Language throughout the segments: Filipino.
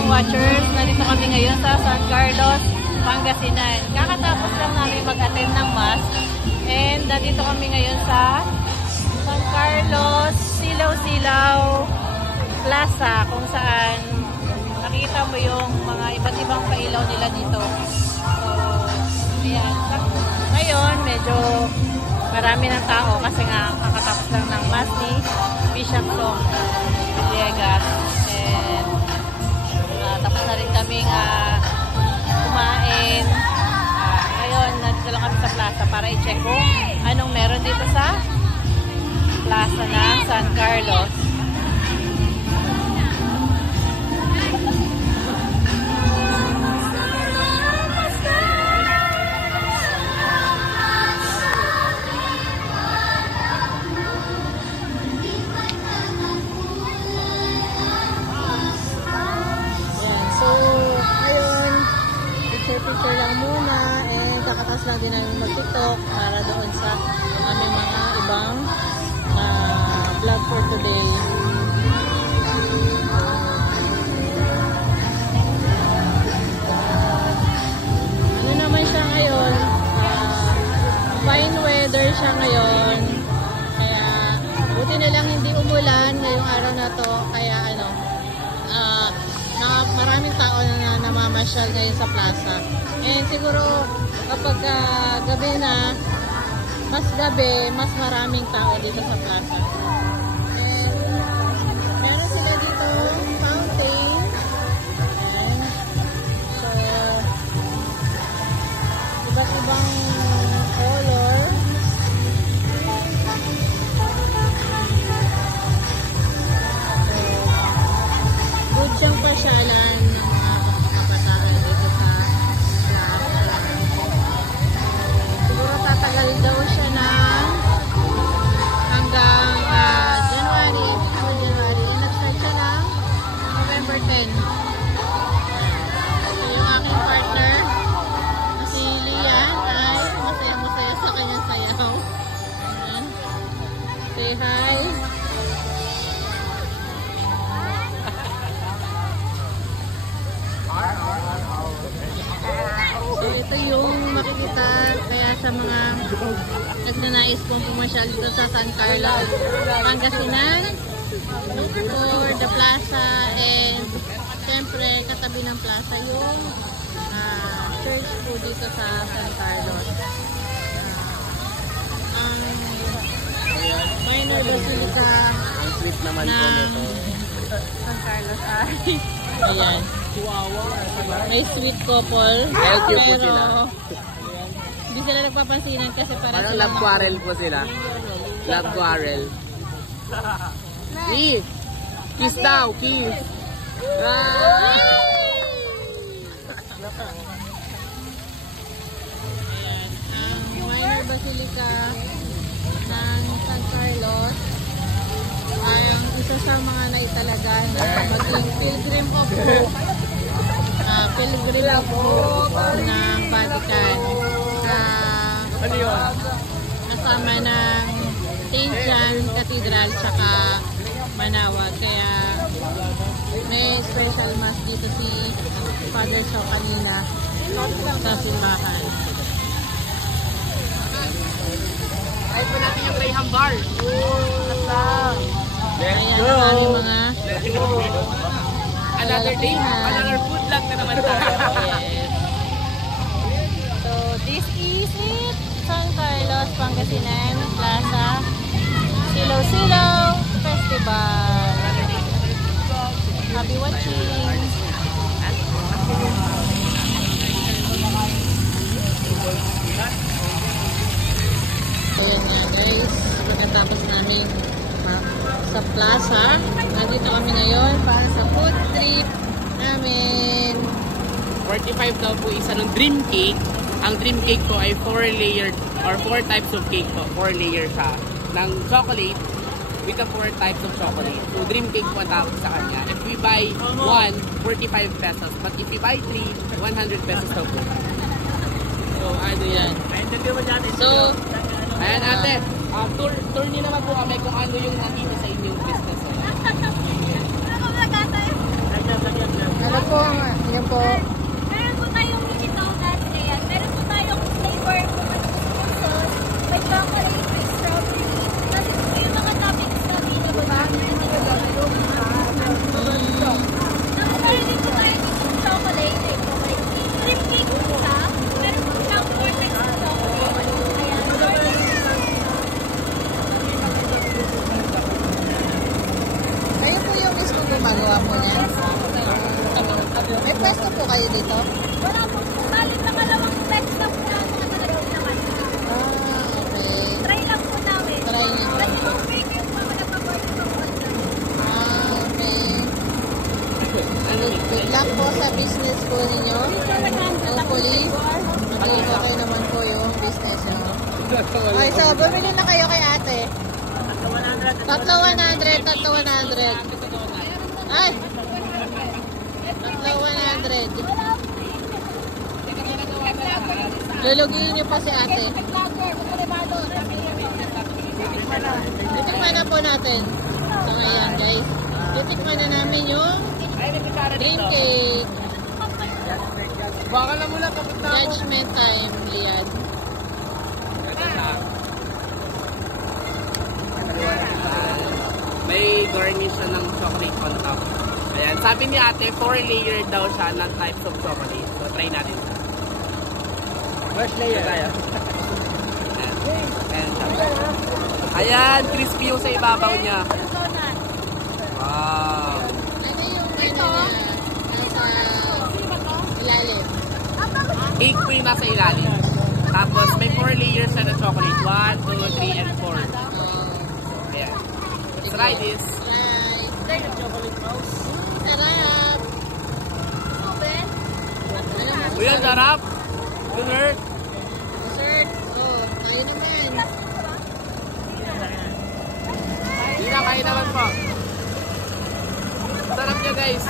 mga watchers, nandito kami ngayon sa San Carlos, Pangasinan. Kakatapos lang namin mag-attend ng mass. And nandito kami ngayon sa San Carlos Silaw-Silaw Plaza, kung saan nakita mo yung mga iba't ibang pailaw nila dito. So, ayan. Ngayon, medyo marami ng tao kasi nga kakatapos lang ng mass ni Bishop Song Villegas. And tapos na rin kami kumain. Ngayon, nandito lang kami sa plaza para i-check kung anong meron dito sa plaza ng San Carlos. Picture lang muna, and kakataas lang din namin mag-tiktok para doon sa aming mga ibang vlog for today. Ano naman siya ngayon? Fine weather siya ngayon. Kaya buti na lang hindi umulan ngayong araw na to. Kaya maraming tao na namamasyal ngayon sa plaza. And siguro kapag gabi na, mas maraming tao dito sa plaza. And meron sila dito fountain. And so, iba't ibang color. Good siyang pasyalan ng mga kabataan dito sa plaza. Siguro tatagal daw siya ng hanggang January. Nag-start siya ng November 10. So yung aking partner na si Lian ay masaya-masaya sa kanyang sayaw. Ayan. Say hi. So ito yung makikita kaya sa mga nagnanais pong pumasyal dito sa San Carlos, Pangasinan, look for the plaza, and syempre katabi ng plaza yung church po dito sa San Carlos. Ang minor basilica ng San Carlos ay ayan. May sweet couple. LQ po sila. Hindi sila nagpapansinan kasi para love quarrel po sila. Love quarrel. Kiss! Kiss daw! Kiss! Ayan. Ang minor basilica ng San Carlos ay ang isa sa mga naitalaga na maging pilgrim of hope. Pilgrim of hope ng Vatican kasama ng St. John Cathedral tsaka Manawag. Kaya may special mass dito si Father Shaw kanina sa simbahan. Kahit po natin yung Graham Bar. Let's go! Let's go! Another day, another food vlog na naman tayo. Yes. So, this is it. San Carlos, Pangasinan, Plaza, Silaw-Silaw Festival. Happy watching! So, yun nga guys. Pagkatapos namin sa plaza, nandito kami ngayon para sa food trip namin. 45 daw po isa ng dream cake. Ang dream cake po ay 4 layered or 4 types of cake po. 4 layers siya ng chocolate with the 4 types of chocolate. So dream cake po ang tawag sa kanya. If we buy 1, 45 pesos. But if we buy 3, 100 pesos daw po. So ano yan. So ayan ate, tour niyo naman po kami kung ano yung nakita sa inyong business. Ano po, Nagpwesto po kayo dito? Wala po. Malit na kalawang pets lang po namin na talagang naman. Okay. Try lang po namin. Try niyo. Kasi yung fake yung mga nag-work sa online. Okay. Good luck po sa business po ninyo. Hopefully, maging okay naman po yung business nyo. Okay, so bumili na kayo kay ate. Tatlo 100. Ay! Tatlo 100. Lulugiin niyo pa si ate. Titikman na po natin. So ayan guys. Titikman na namin yung dream cake. Baka lang muna, tapos na ako. Judgment time, Lian. May garnish siya ng chocolate on top. Ayan, sabi ni ate, 4-layer daw siya ng types of chocolate. So, try natin. First layer tayo. Ayan siya. Ayan, crispy yung sa ibabaw niya. Wow. Ano yung ano na nasa ilalim? 8 po yung nasa ilalim. Tapos, may 4 layers siya ng chocolate. 1, 2, 3, and 4. Ayan. Let's try this. Try yung chocolate mouse. Sarap! Uy, ang sarap! Dessert! Dessert! Oh, tayo naman. Hindi na, kain naman po. Sarap niya guys.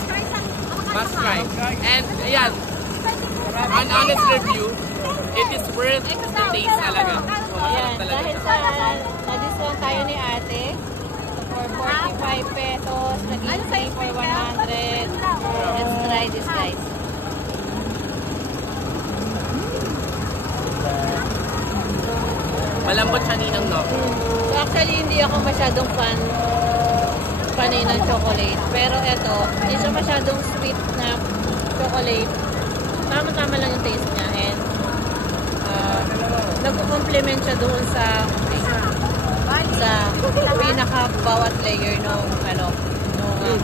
Must try. And ayan, an honest review, it is worth the taste talaga. Ayan, Masarap talaga dahil siya. sa na-discount tayo ni ate for 45 pesos, naging sale for 100. Let's try this guys. Malambot siya ninang no. So actually, hindi ako masyadong panay ng chocolate. Pero eto, hindi siya masyadong sweet na chocolate. Tama-tama lang yung taste niya. And nag-complement siya doon sa pinaka bawat layer nung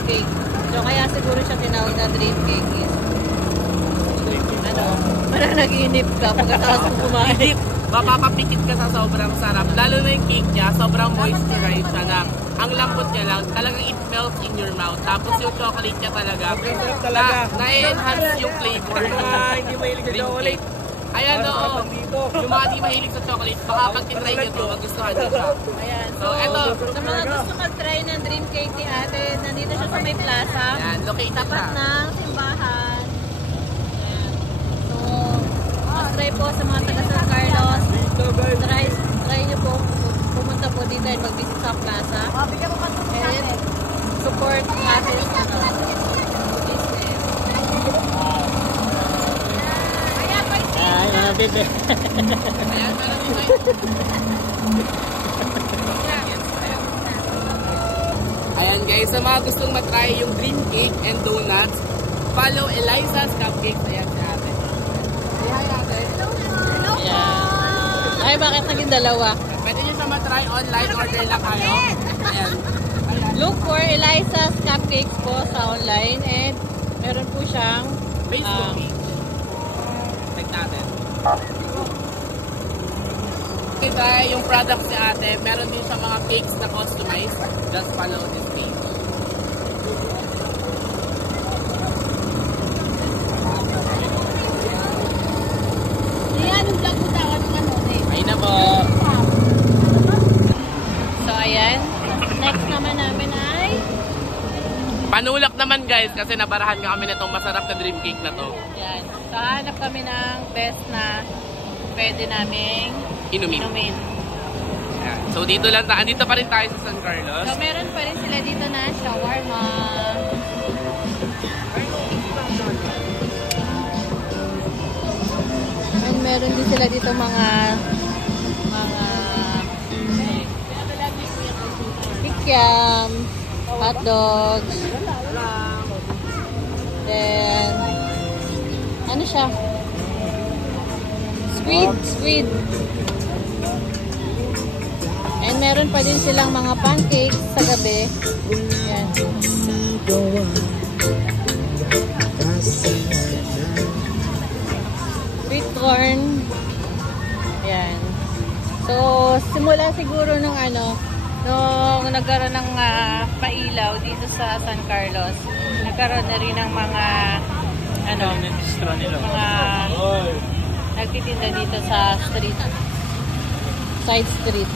cake. So kaya siguro siya tinawag na dream cake is mananaginip ka pagkatapos mo kumain. Mapapapikit ka sa sobrang sarap. Lalo na yung cake niya, sobrang moisturized siya na ang lambot niya lang, talagang it melts in your mouth. Tapos yung chocolate niya talaga, na-enhance yung flavor. Hindi mahilig sa chocolate. Ayan, oo. Yung mga di mahilig sa chocolate, baka pag tinry nyo ito, magustuhan nyo siya. Ayan. So, eto. sa mga gusto mag-try ng dream cake ni ate, nandito siya sa may plaza. Ayan, located Tapat siya. ng simbahan. Ayan. So, mag-try po sa mga taga San Carlos. Try nyo po. Pumunta po dito at mag-visit sa plaza. And support natin business. Ay, mga bebe. Ayan, meron dito. Ayan guys, sa mga gustong matry yung dream cake and donuts, follow Eliza's Cupcakes. Ayan si ate. Say hi ate. Ayan. Ay, bakit naging dalawa? Pwede nyo siya matry online, order lang kayo. Ayan. Look for Eliza's Cupcakes po sa online and meron po siyang Facebook page. Check natin. Kita yung products ni ate, meron din siya mga cakes na customized. Just follow this page. Ayan, yung vlog mo sa akin ano eh. Ayun na po. So ayan, next naman namin ay Panulak naman guys kasi nabarahan nga kami na itong masarap na dream cake na to. yan. So hanap kami ng best na pwede naming Inumin. inumin. Ayan. So dito lang, andito pa rin tayo sa San Carlos. So meron pa rin sila dito na shawarma. And meron din sila dito mga kikiam, hot dogs. Then ano siya? Squid. And meron pa din silang mga pancakes sa gabi. Yan. siguro nung nung nagkaroon ng pailaw dito sa San Carlos, nagkaroon na rin ng mga mga nagtitinda dito sa street, side street.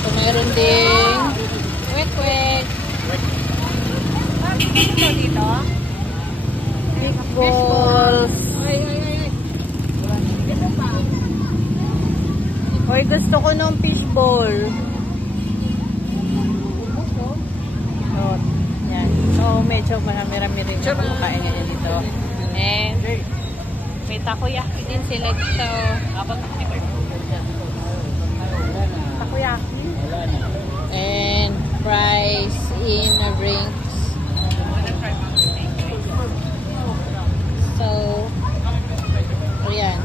So meron ding kwek-kwek. Dito dito? Meatballs. Hoy, gusto ko ng fishball. Oh, yan. So, medyo marami-rami rin yung kumakain ngayon dito. And, may takoyaki din sila dito. Takoyaki. And, fries in rings. So, ayan.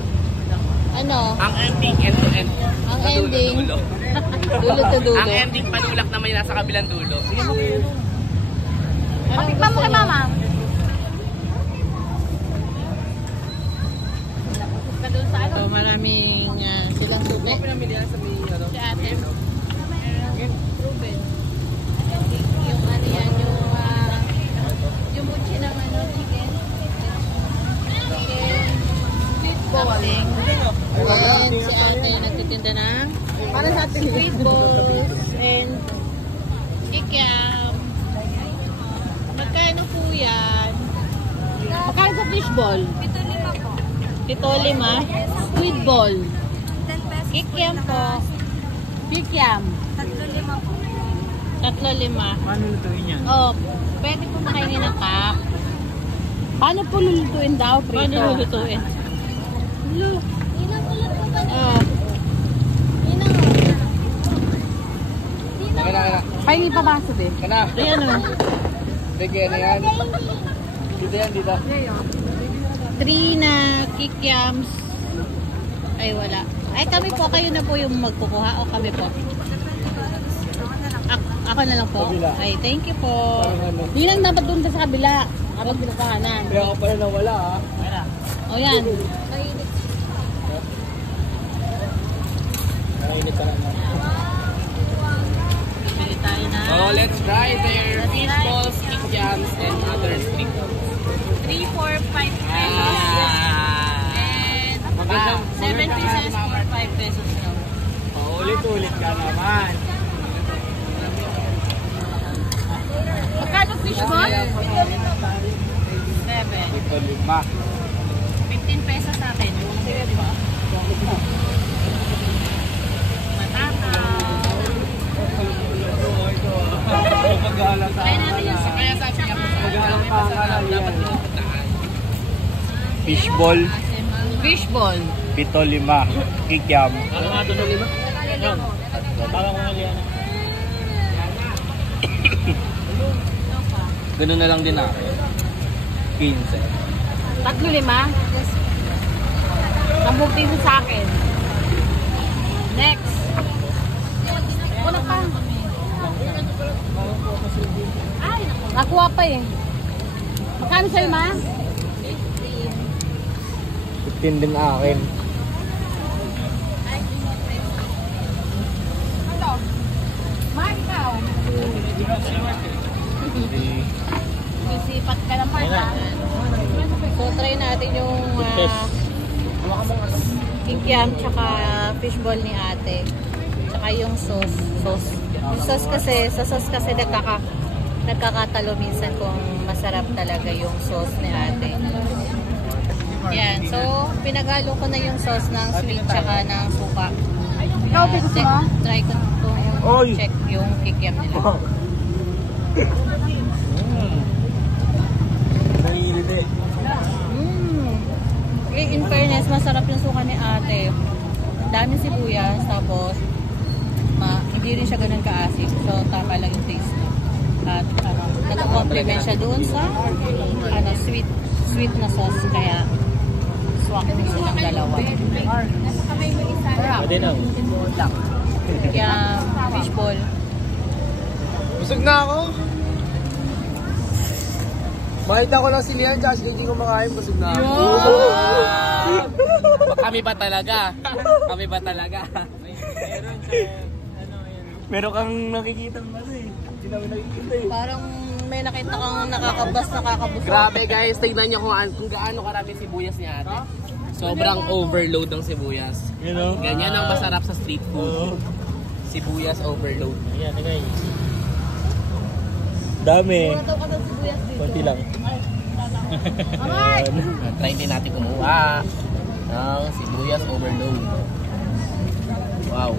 Ang ending, end to end. Ang ending, dulo to dulo. Ang ending, panulak naman yung nasa kabilang dulo. Patikman mo kay mama. So, maraming silang supe. Si ate. Ruben. Yung yan, yung buchi ng chicken. Something. And si ate nagtitinda ng squid balls and kikiam. Magkano po yan? Magkano sa fish ball? 7.5 po. 7.5. Squid ball. 10 pesos. Kikiam po. Kikiam. 3.5 po. 3.5. Paano lutuin yan? Oh, pwede po makainin ng cup. Paano po lulutuin daw? Paano lulutuin? Inang ulit po ba niya? Oh. Pahingi pa baso din. Kana. Ayan o. Bigyan na yan. Dito yan, dito. 3 na kikiams. Ay, wala. Ay, kami po. Kayo na po yung magkukuha o kami po? Ako na lang po. Ay, thank you po. Hindi lang dapat doon sa kabila. Kapag pinakahanan. Kaya ako pala nawala ah. O yan. Nakainit ka lang. Bili tayo na. Oh, let's try their fish balls, kikiams, and other street. 3, 4, 5 pesos. And 7 pieces for 5 pesos lang. Paulit-ulit ka naman. Magkano fish ball? 7. Ito 15 pesos sa atin. Matataw. Try natin yung Kaya sabi niya, Dapat Fishball, fishball. 7.5. Kikiam. Ano nga ito na 5? Yan. Parang kung aliyan. Ganun na lang din ako. 15. 3.5? 10 piso sa akin. Next. Wala pa. Ay, nakuha pa eh. Magkano sa'yo, ma? 15 din akin. Ma, ikaw. Isipat ka naman, ha? So, try natin yung kikiam tsaka fishball ni ate. Tsaka yung sauce. Yung sauce kasi, sa sauce kasi nagkakatalo minsan kung masarap talaga yung sauce ni ate. Yan. So, pinagalo ko na yung sauce ng sweet tsaka ng suka. Try ko kung check yung kikiam nila. Nangilit eh. In fairness, masarap yung suka ni ate. Ang dami sibuyas, tapos hindi rin siya ganun ka-asim. So, tama lang yung taste niya. At nag-compliment siya doon sa sweet na sauce. Kaya, swak din silang dalawa. Pwede na. Kaya, fishball. Busog na ako. Makita ko lang si Lian, tsaka hindi ko makain, busog na ako. Kami ba talaga? Kami ba talaga? Meron kang nakikita ano eh. Hindi namin nakikita eh. Parang may nakita kang nakakabusog. Grabe guys, tignan nyo kung gaano karami sibuyas ni ate. Sobrang overload ng sibuyas. You know? Ganyan ang masarap sa street food. Sibuyas overload. Ayan, guys. Dami. Daw ka daw sibuyas dito. Konti lang. Try din natin kumuha ng sibuyas overload. Wow.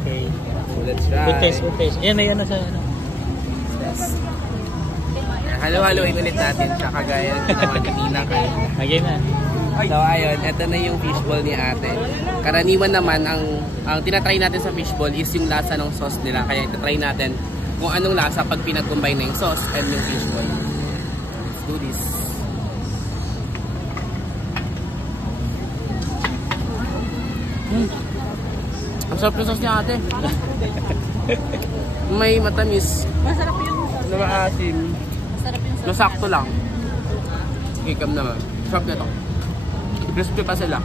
Okay. So let's try. Good taste, good taste. Ayan, ayan na sa ano. Halo-haloin ulit natin siya kagaya ng kanina. Again na. So ayun, ito na yung fishball ni ate. Karaniwan naman, ang tinatry natin sa fishball is yung lasa ng sauce nila. Kaya itatry natin kung anong lasa pag pinag-combine na yung sauce and yung fishball. Let's do this. Ang sarap yung sauce niya ate. May matamis. Masarap yung sauce. Na maasim. Masarap yung sauce. Nasakto lang. Hikam naman. Sarap na ito. Crispy pa sila.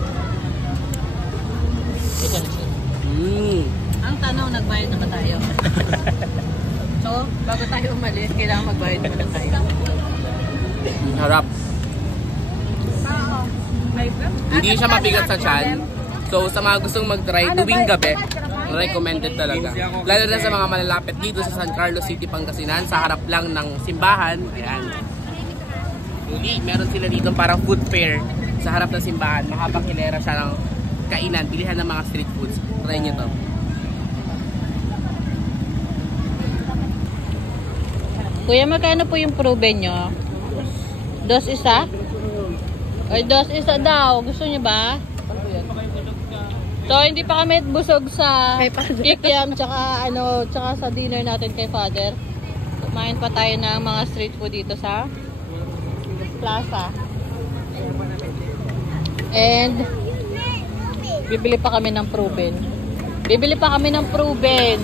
Ang tanong, nagbayad na ba tayo? So, bago tayo umalis, kailangan magbayad na tayo. Harap. Hindi siya mabigat sa tiyan. So, sa mga gustong mag-try tuwing gabi, recommended talaga. Lalo na sa mga malalapit dito sa San Carlos City, Pangasinan, sa harap lang ng simbahan. Ayan. Uli, meron sila dito parang food fair sa harap ng simbahan. Mahabang hilera siya ng kainan, bilihan ng mga street foods. Try nyo to. Kuya, magkano po yung proven nyo? Dos isa? O dos isa daw. Gusto nyo ba? So, hindi pa kami busog sa kikiam tsaka, tsaka sa dinner natin kay Father. Kumain pa tayo ng mga street food dito sa plaza. And bibili pa kami ng proven. Bibili pa kami ng proven.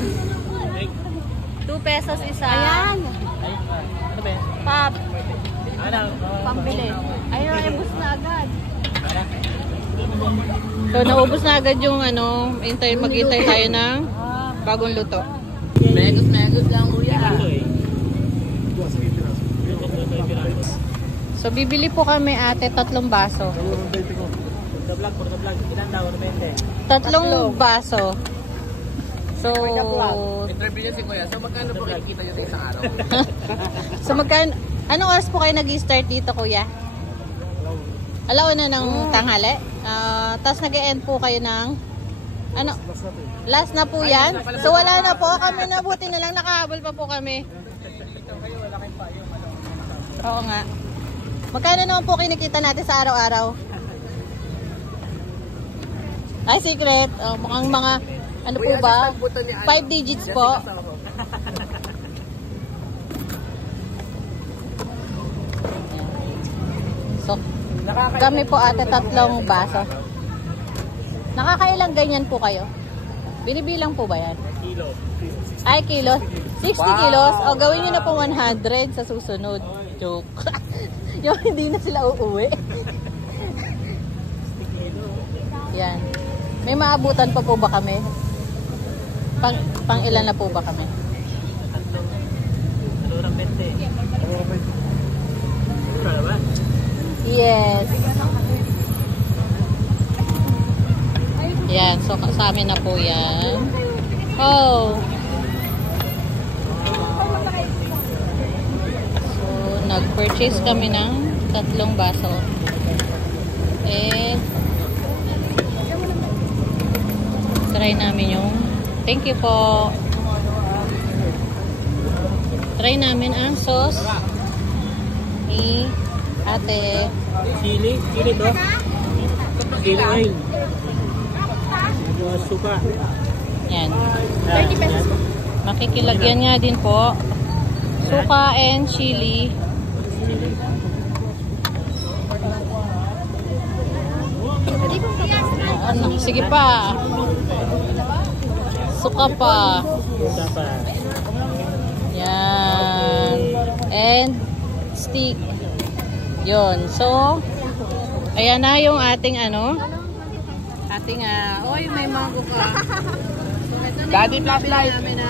2 pesos isa. Ayan. Ano ba yan? Pop. Ano? Pambili. Ayun, naubos na agad. So, naubos na agad yung mag-intay tayo ng bagong luto. Megus lang kuya. Ito eh. So, bibili po kami ate 3 baso. For the vlog. Ilan daw? 3 baso. So, Interview niya si kuya. So, magkano po kinikita nyo sa isang araw? so anong oras po kayo nag-start dito, kuya? Alauna ng tanghali? Tapos nag-e-end po kayo ng last na po yan? So wala na po kami, nabuti na lang nakahabol pa po kami. Oo nga. Magkano naman po kinikita natin sa araw-araw? Secret. Mukhang mga po ba? 5 digits po. So, kami po ate 3 baso. Nakakailang ganyan po kayo? Binibilang po ba yan? Kilo. Ay, kilos? 60 kilos? O, gawin nyo na po 100 sa susunod. Joke. Yung hindi na sila uuwi. Yan. May maabutan pa po ba kami? Pang ilan na po ba kami? Alurang 20. Mura na ba? Yes. Yan. So, sa amin na po yan. Oh. So, nag-purchase kami ng 3 baso. And, try namin yung thank you po. Try namin ang sauce ni ate. Chili? Chili to? Chili oil. Suka. Yan. 30 pesos. Makikilagyan nga din po. Suka and chili. Sige pa. Suka pa. Suka pa. Yan. And 60. Yun. So, ayan na yung ating ano. Ating, oy, may mango ka. So, ito na Daddy yung flashlight. namin na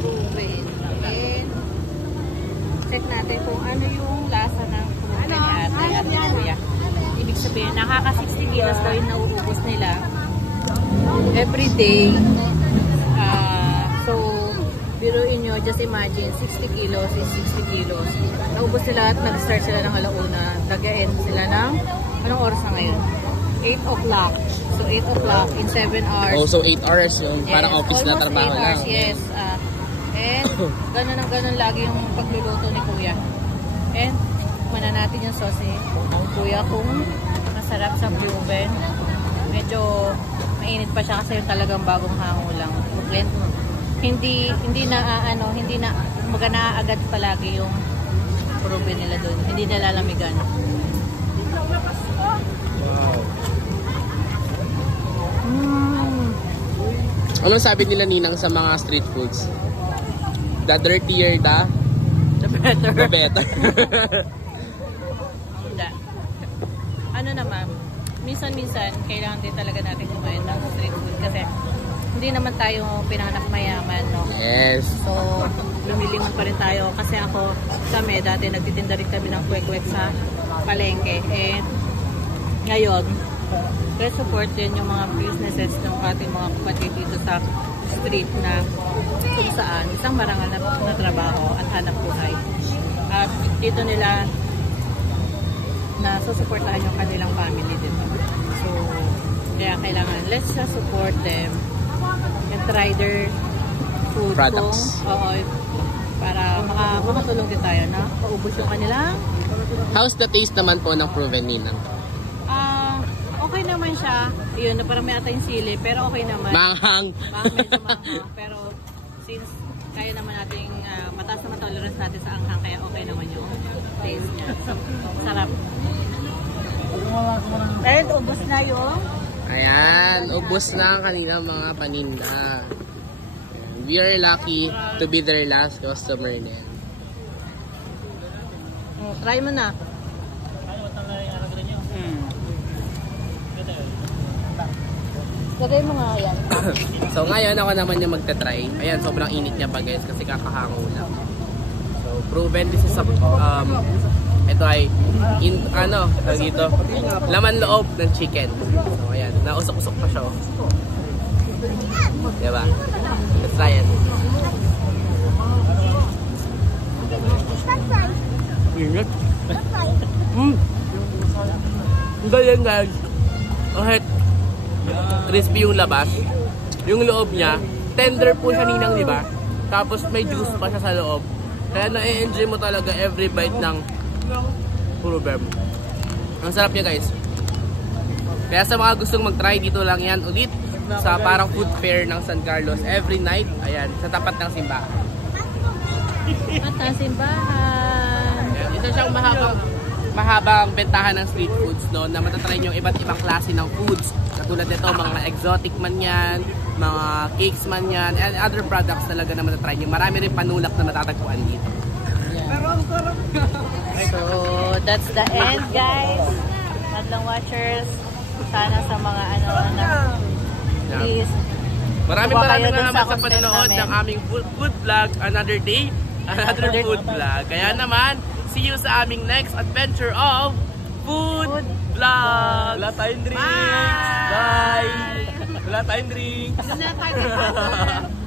proven. And, check natin kung ano yung lasa ng proven ni ate at ni kuya. Ibig sabihin, nakaka 60 kilos daw yung nauubos nila. Every day. So, biruin nyo, just imagine, 60 kilos is 60 kilos. Naubos sila at nag-start sila ng alauna. Nag-end sila ng, anong oras na ngayon? 8 o'clock. So, 8 o'clock in 7 hours. Also 8 hours yung parang Yes, office na almost trabaho 8 hours, lang. yes. And, ganun lagi yung pagluluto ni kuya. And, mana natin yung sauce ng kuya kung masarap sa proven. Medyo mainit pa siya kasi yung talagang bagong hango lang. Hindi na magana agad palagi yung proven nila doon. Hindi nalalamigan. Ano sabi nila ninang sa mga street foods? The dirtier the The better. better. Hindi. Ano naman, minsan-minsan, kailangan din talaga natin kumain ng street food kasi hindi naman tayo pinanganak mayaman, no? Yes. So, lumilingon pa rin tayo kasi kami, dati nagtitinda rin kami ng kwek-kwek sa palengke. Eh, ngayon, let's support din yung mga businesses ng ating mga kapatid dito sa street na kung saan isang marangal na trabaho at hanap buhay. At dito nila na susuportahan yung kanilang family dito. So, kaya kailangan, let's just support them and try their food Products. Oo, para makatulong din tayo na paubos yung kanilang. How's the taste naman po ng proven ninang? Okay naman siya. Yun, naparami ata yung sili, pero okay naman. Manghang. Medyo manghang. Pero since kaya naman nating mataas naman tolerance natin sa anghang, kaya okay naman yung taste niya. So, sarap. And ubos na yung Ayan, ubos na ang kanina mga paninda. We are lucky to be their last customer na. try mo na. Lagay mo nga yan. So ngayon ako naman yung magta-try. Ayan, sobrang init niya pa guys kasi kakahango lang. So proven this is a ito ay dito laman loob ng chicken. So ayan, nausok-usok pa siya. Diba? Let's try it. Init. Ang galing guys. Kahit crispy yung labas, yung loob niya, tender po siya ninang, di ba? Tapos may juice pa siya sa loob. Kaya na-enjoy mo talaga every bite ng proven. Ang sarap niya guys. Kaya sa mga gustong mag-try, dito lang yan ulit sa parang food fair ng San Carlos every night. Ayan, sa tapat ng simbahan. At ang simbahan. Ayan, ito siyang mahabang bentahan ng street foods, no, na matatry nyo iba't ibang klase ng foods. Katulad nito, mga exotic man yan, mga cakes man yan, and other products talaga na matatry nyo. Marami rin panulak na matatagpuan dito. So, that's the end, guys. Madlang watchers, sana sa mga please. Maraming Kuha kayo dun salamat sa content panonood namin. ng aming food vlog, another day, another food vlog. Kaya naman, see you sa aming next adventure of food vlog. Wala tayong drinks. Bye! Bye. Wala tayong drinks. Wala tayong drinks.